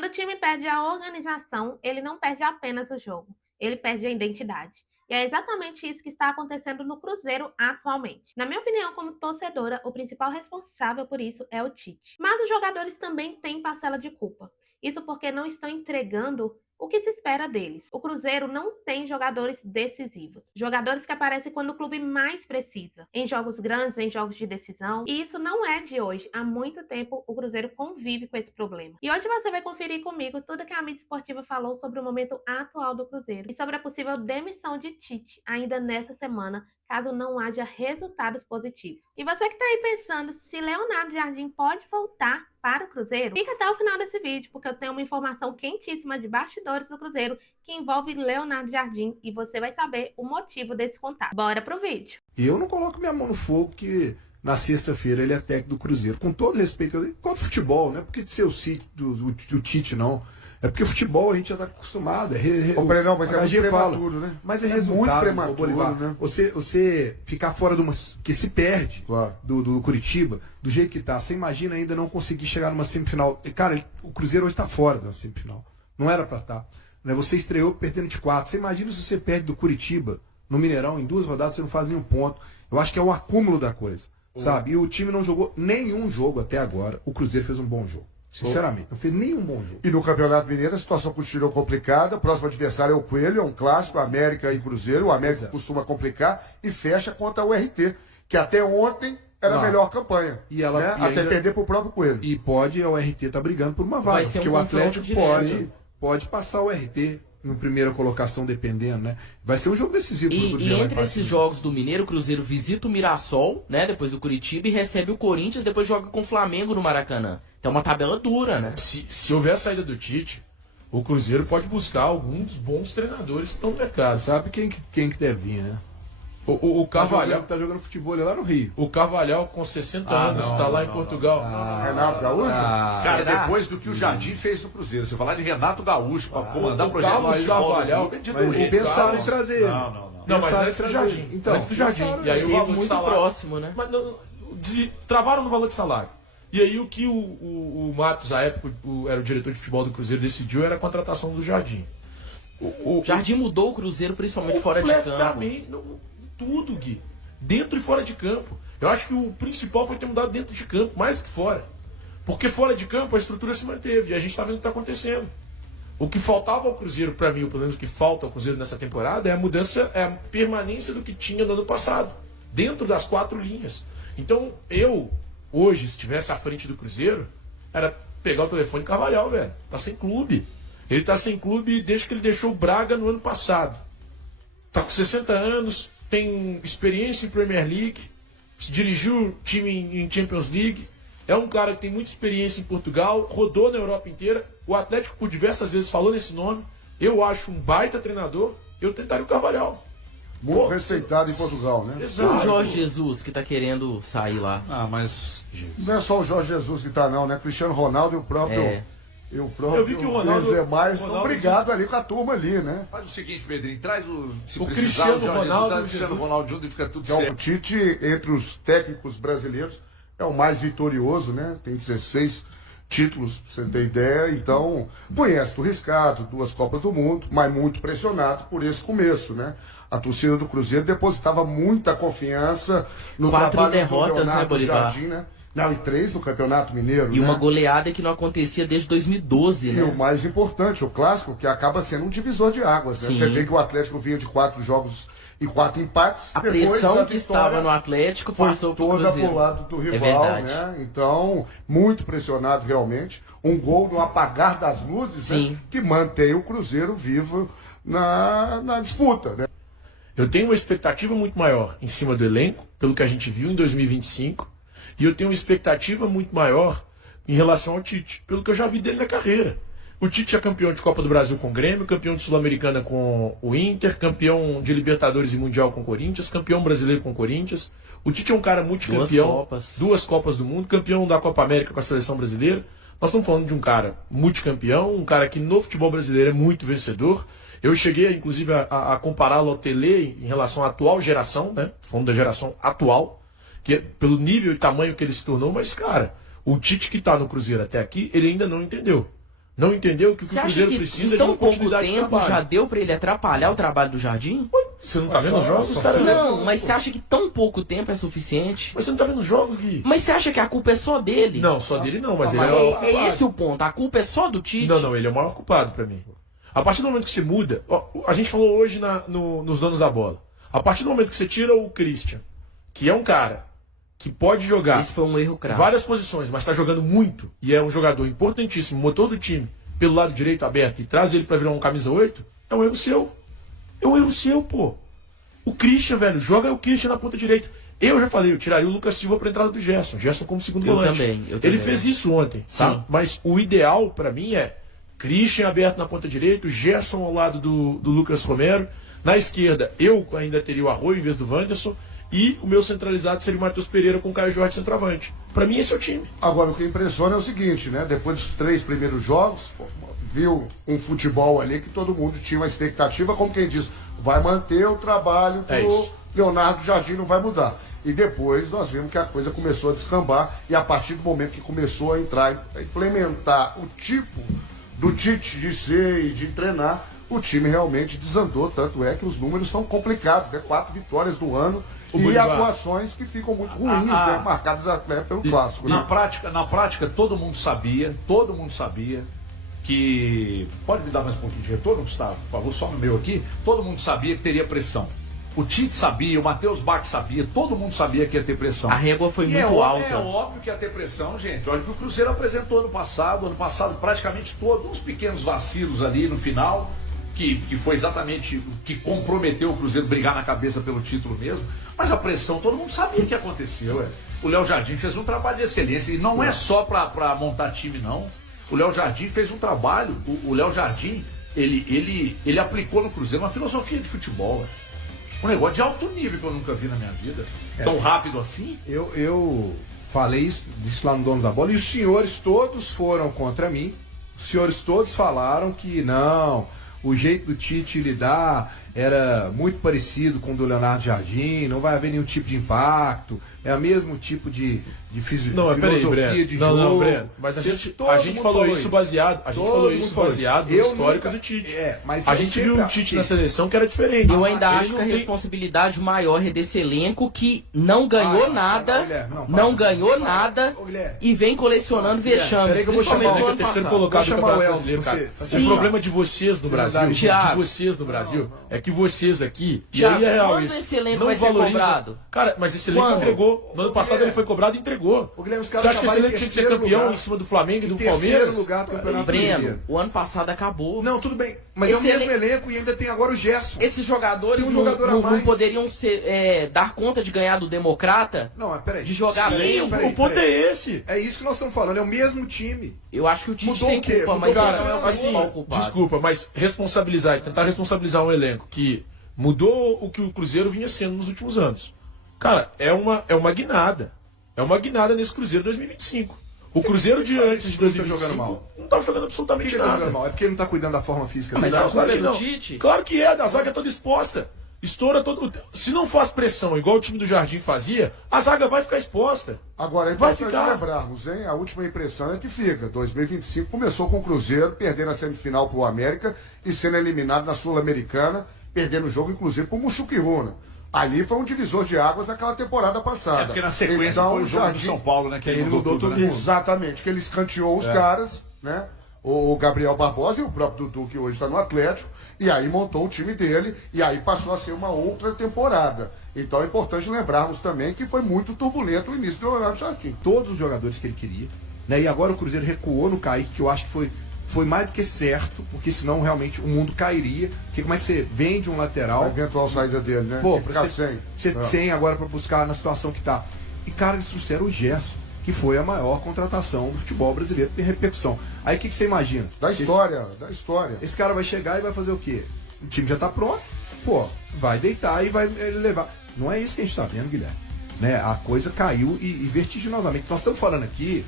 Quando o time perde a organização, ele não perde apenas o jogo, ele perde a identidade. E é exatamente isso que está acontecendo no Cruzeiro atualmente. Na minha opinião, como torcedora, o principal responsável por isso é o Tite. Mas os jogadores também têm parcela de culpa. Isso porque não estão entregando o que se espera deles. O Cruzeiro não tem jogadores decisivos. Jogadores que aparecem quando o clube mais precisa. Em jogos grandes, em jogos de decisão. E isso não é de hoje. Há muito tempo o Cruzeiro convive com esse problema. E hoje você vai conferir comigo tudo que a mídia esportiva falou sobre o momento atual do Cruzeiro e sobre a possível demissão de Tite ainda nessa semana, caso não haja resultados positivos. E você que está aí pensando se Leonardo Jardim pode voltar para o Cruzeiro, fica até o final desse vídeo, porque eu tenho uma informação quentíssima de bastidores do Cruzeiro que envolve Leonardo Jardim e você vai saber o motivo desse contato. Bora pro vídeo! Eu não coloco minha mão no fogo que na sexta-feira ele é técnico do Cruzeiro. Com todo respeito, contra o futebol, não é porque de ser o Tite, não. É porque futebol a gente já está acostumado. Não, mas é muito prematuro, né? Mas é resultado, muito prematuro, Bolivar, né? Você ficar fora de uma... Porque se perde, claro, do Curitiba, do jeito que tá. Você imagina ainda não conseguir chegar numa semifinal. Cara, o Cruzeiro hoje está fora da semifinal. Não era para estar. Né? Você estreou perdendo de 4. Você imagina se você perde do Curitiba no Mineirão, em 2 rodadas você não faz nenhum ponto. Eu acho que é um acúmulo da coisa, sabe? E o time não jogou nenhum jogo até agora. O Cruzeiro fez um bom jogo. Sinceramente, não fez nenhum bom jogo. E no Campeonato Mineiro a situação continua complicada. O próximo adversário é o Coelho, é um clássico, América e Cruzeiro. O América costuma complicar e fecha contra o RT, que até ontem era a melhor campanha. E ela, né? Até perder para o próprio Coelho. E pode, o RT tá brigando por uma vaga, porque o Atlético pode passar o RT em primeira colocação, dependendo, né? Vai ser um jogo decisivo pro Cruzeiro. E entre esses jogos do Mineiro, o Cruzeiro visita o Mirassol, né? Depois do Curitiba, e recebe o Corinthians, depois joga com o Flamengo no Maracanã. Então é uma tabela dura, né? Se houver a saída do Tite, o Cruzeiro pode buscar alguns bons treinadores que estão no mercado. Sabe quem que deve vir, né? O Carvalhal tá jogando futebol lá no Rio. O Carvalhal, com 60 anos, está lá em Portugal. Renato Gaúcho? Cara, depois do que o Jardim fez no Cruzeiro, você falar de Renato Gaúcho para comandar o projeto Carlos Carvalhal, pensaram em trazer ele. Não, mas antes do Jardim. Então, antes do Jardim. E aí o valor muito de salário, próximo, né? Mas travaram no valor de salário. E aí o que o Matos, à época, era o diretor de futebol do Cruzeiro, decidiu era a contratação do Jardim. O Jardim mudou o Cruzeiro, principalmente fora de campo. Tudo, Gui. Dentro e fora de campo. Eu acho que o principal foi ter mudado dentro de campo, mais do que fora. Porque fora de campo a estrutura se manteve. E a gente está vendo o que está acontecendo. O que faltava ao Cruzeiro, para mim, ou pelo menos o que falta ao Cruzeiro nessa temporada, é a mudança, é a permanência do que tinha no ano passado. Dentro das 4 linhas. Então, eu, hoje, se estivesse à frente do Cruzeiro, era pegar o telefone e Carvalhal, velho. Tá sem clube. Ele tá sem clube desde que ele deixou o Braga no ano passado. Tá com 60 anos, tem experiência em Premier League, dirigiu time em Champions League, é um cara que tem muita experiência em Portugal, rodou na Europa inteira. O Atlético por diversas vezes falou nesse nome. Eu acho um baita treinador, eu tentaria o Carvalhal. Muito respeitado em Portugal, né? Exato. O Jorge Jesus que tá querendo sair lá. Mas não é só o Jorge Jesus que tá não, né? Cristiano Ronaldo e o próprio... Eu vi que o Ronaldo estão brigados ali com a turma ali, né? Faz o seguinte, Pedrinho, traz se o precisar, Cristiano Ronaldo, o Cristiano Ronaldo junto e fica tudo então, certo. o Tite, entre os técnicos brasileiros, é o mais vitorioso, né? Tem 16 títulos, pra você ter ideia. Então, conhece o riscado, 2 Copas do Mundo, mas muito pressionado por esse começo, né? A torcida do Cruzeiro depositava muita confiança no 4 trabalho derrotas, do Leonardo né, Bolivar? Jardim, né? Não, e 3 do Campeonato Mineiro. E uma goleada que não acontecia desde 2012, né? E o mais importante, o clássico, que acaba sendo um divisor de águas. Né? Você vê que o Atlético vinha de 4 jogos e 4 empates. A pressão que estava no Atlético passou toda pro lado do rival, né? Então, muito pressionado realmente. Um gol no apagar das luzes, né? Que mantém o Cruzeiro vivo na disputa, né? Eu tenho uma expectativa muito maior em cima do elenco, pelo que a gente viu em 2025. E eu tenho uma expectativa muito maior em relação ao Tite, pelo que eu já vi dele na carreira. O Tite é campeão de Copa do Brasil com o Grêmio, campeão de Sul-Americana com o Inter, campeão de Libertadores e Mundial com o Corinthians, campeão brasileiro com o Corinthians. O Tite é um cara multicampeão, 2 Copas do Mundo, campeão da Copa América com a seleção brasileira. Nós estamos falando de um cara multicampeão, um cara que no futebol brasileiro é muito vencedor. Eu cheguei, inclusive, a compará-lo ao Tele em relação à atual geração, né? Falando da geração atual, que pelo nível e tamanho que ele se tornou, mas, cara, o Tite que está no Cruzeiro até aqui, ele ainda não entendeu. Não entendeu que o que Você o acha Cruzeiro que precisa em é de tão uma pouco continuidade de tempo trabalho. já deu pra ele atrapalhar o trabalho do Jardim? Você não tá vendo os jogos, só- cara? Não, mas você acha que tão pouco tempo é suficiente? Mas você não tá vendo os jogos, Gui? Mas você acha que a culpa é só dele? Não, só dele não, mas Ah, ele mas é o... É esse o ponto. A culpa é só do Tite? Não, ele é o maior culpado pra mim. A partir do momento que você muda... Ó, a gente falou hoje nos donos da bola. A partir do momento que você tira o Christian, que é um cara que pode jogar Esse foi um erro crasso. várias posições, mas está jogando muito, e é um jogador importantíssimo, motor do time, pelo lado direito aberto, e traz ele para virar um camisa 8, é um erro seu. É um erro seu, pô. O Christian, velho, joga o Christian na ponta direita. Eu já falei, eu tiraria o Lucas Silva para entrada do Gerson. Gerson como segundo Eu volante. também. Ele fez isso ontem, tá? Sim. Mas o ideal para mim é Christian aberto na ponta direita, o Gerson ao lado do Lucas Romero. Na esquerda, eu ainda teria o Arroio em vez do Wanderson. E o meu centralizado seria o Matheus Pereira com o Caio Jorge centroavante. Para mim, esse é o time. Agora, o que impressiona é o seguinte, né? Depois dos 3 primeiros jogos, viu um futebol ali que todo mundo tinha uma expectativa, como quem diz, vai manter o trabalho É do isso. Leonardo Jardim, não vai mudar. E depois nós vimos que a coisa começou a descambar, e a partir do momento que começou a entrar, a implementar o tipo do Tite de ser e de treinar, o time realmente desandou, tanto é que os números são complicados, né? 4 vitórias do ano O e Bolívar. atuações que ficam muito ruins, né? Marcadas até pelo clássico. Na né? prática, todo mundo sabia que. Pode me dar mais um pouquinho de retorno, Gustavo? Por favor, só no meu aqui. Todo mundo sabia que teria pressão. O Tite sabia, o Matheus Bach sabia, todo mundo sabia que ia ter pressão. A régua foi E muito é alta. óbvio que ia ter pressão, gente. Olha o que o Cruzeiro apresentou ano passado praticamente todos, uns pequenos vacilos ali no final, que foi exatamente o que comprometeu o Cruzeiro brigar na cabeça pelo título mesmo. Mas a pressão, todo mundo sabia que aconteceu. O Léo Jardim fez um trabalho de excelência, e não é só para montar time, não. O Léo Jardim fez um trabalho, o Léo Jardim, ele aplicou no Cruzeiro uma filosofia de futebol. Um negócio de alto nível que eu nunca vi na minha vida. Tão rápido assim. Eu falei isso lá no Donos da Bola, e os senhores todos foram contra mim. Os senhores todos falaram que não, o jeito do Tite lidar era muito parecido com o do Leonardo Jardim, não vai haver nenhum tipo de impacto, é o mesmo tipo de Não, mas peraí, filosofia Breno. de Não, jogo. não, Breno. Mas a gente Todo falou mundo isso baseado. A gente Todo falou mundo isso falou. baseado no Eu histórico nunca- do Tite. mas A eu gente sempre viu o Tite achei- na seleção que era diferente. Eu ainda Ele acho não que a tem- responsabilidade maior é desse elenco que não ganhou não, nada, Guilherme, não, para. ganhou Para. nada Ô, Guilherme. e vem colecionando Guilherme, vexames. peraí que eu vou Esse chamar Principalmente elenco no é ano terceiro passado. colocado do Vou chamar Campeonato o El, Brasileiro, você- cara. Sim. O problema de vocês no Você Brasil, não dá- Thiago. de vocês no Brasil, é que vocês aqui, e Thiago, aí é real quando isso, esse elenco não vai ser valorizam. cobrado? Cara, mas esse elenco Quando? entregou. No ano passado Guilherme. ele foi cobrado e entregou. Ô, Guilherme, os caras Você acha que esse acabaram em elenco tinha que ser terceiro campeão lugar. em cima do Flamengo e do Terceiro Palmeiras? lugar do Campeonato Breno, Brasileiro. o ano passado acabou. Não, tudo bem, mas é o Esse mesmo elenco e ainda tem agora o Gerson. Esses jogadores Tem um jogador a não mais. poderiam dar conta de ganhar do Democrata? Não, mas peraí. De jogar Sim, bem? o ponto é esse. É isso que nós estamos falando, é o mesmo time. Eu acho que o Tite Mudou tem o quê? culpa, Mudou, mas cara, ele não é o assim, principal culpado. desculpa, mas responsabilizar e tentar responsabilizar um elenco que mudou o que o Cruzeiro vinha sendo nos últimos anos. Cara, é uma guinada. É uma guinada nesse Cruzeiro 2025. O Cruzeiro de antes de Tá jogando 2025 mal. não tá jogando Por que absolutamente ele tá jogando nada. mal? É porque ele não tá cuidando da forma física Mas dele. a culpa é do não. Tite. Claro que é, a zaga é toda exposta. Estoura todo. Se não faz pressão igual o time do Jardim fazia, a zaga vai ficar exposta. Agora, é Vai importante ficar. lembrarmos, hein? A última impressão é que fica. 2025 começou com o Cruzeiro perdendo a semifinal para o América e sendo eliminado na Sul-Americana, perdendo o jogo, inclusive, para o Muxuquiruna. Ali foi um divisor de águas naquela temporada passada. É porque na sequência Então, foi o o jogo do Jardim- São Paulo, né? Que Ele mudou todo né? mundo. Exatamente, que ele escanteou os caras, né? O Gabriel Barbosa e o próprio Dudu, que hoje está no Atlético, e aí montou o time dele, e aí passou a ser uma outra temporada. Então é importante lembrarmos também que foi muito turbulento o início do Leonardo Jardim. Todos os jogadores que ele queria. Né? E agora o Cruzeiro recuou no Kaique, que eu acho que foi mais do que certo, porque senão realmente o mundo cairia. Porque como é que você vende um A lateral? eventual saída dele, né? Pô, E pra ficar você sem. É. sem agora para buscar na situação que tá. E cara, eles trouxeram o Gerson, que foi a maior contratação do futebol brasileiro, tem repercussão. Aí o que você imagina? Da Esse- história, da história. Esse cara vai chegar e vai fazer o quê? O time já tá pronto, pô, vai deitar e vai levar. Não é isso que a gente tá vendo, Guilherme. Né? A coisa caiu e vertiginosamente. Nós estamos falando aqui,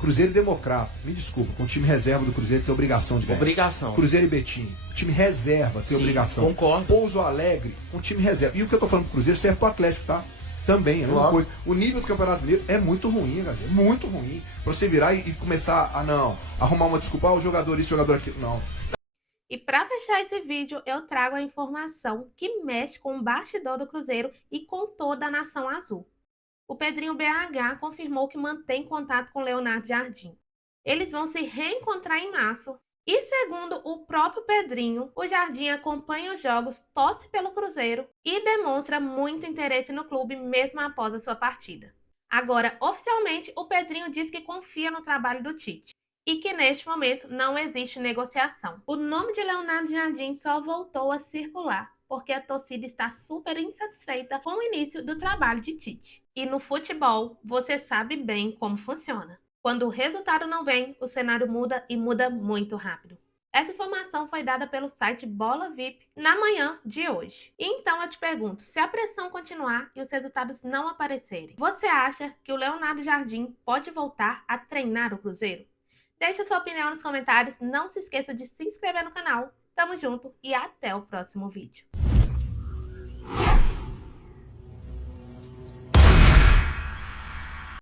Cruzeiro e Democrata, me desculpa, com o time reserva do Cruzeiro tem obrigação de ganhar. Obrigação. Cruzeiro e Betim, o time reserva tem Sim, obrigação. concordo. Pouso Alegre, um time reserva. E o que eu tô falando pro Cruzeiro serve pro Atlético, tá? Também, é a mesma Claro. coisa. O nível do Campeonato Mineiro é muito ruim, galera. É muito ruim. Pra você virar e começar a arrumar uma desculpa, o jogador isso, jogador aquilo. Não. E para fechar esse vídeo, eu trago a informação que mexe com o bastidor do Cruzeiro e com toda a nação azul. O Pedrinho BH confirmou que mantém contato com Leonardo Jardim. Eles vão se reencontrar em março. E segundo o próprio Pedrinho, o Jardim acompanha os jogos, torce pelo Cruzeiro e demonstra muito interesse no clube mesmo após a sua partida. Agora, oficialmente, o Pedrinho diz que confia no trabalho do Tite e que neste momento não existe negociação. O nome de Leonardo Jardim só voltou a circular porque a torcida está super insatisfeita com o início do trabalho de Tite. E no futebol, você sabe bem como funciona. Quando o resultado não vem, o cenário muda e muda muito rápido. Essa informação foi dada pelo site Bola VIP na manhã de hoje. E então eu te pergunto, se a pressão continuar e os resultados não aparecerem, você acha que o Leonardo Jardim pode voltar a treinar o Cruzeiro? Deixe sua opinião nos comentários, não se esqueça de se inscrever no canal. Tamo junto e até o próximo vídeo.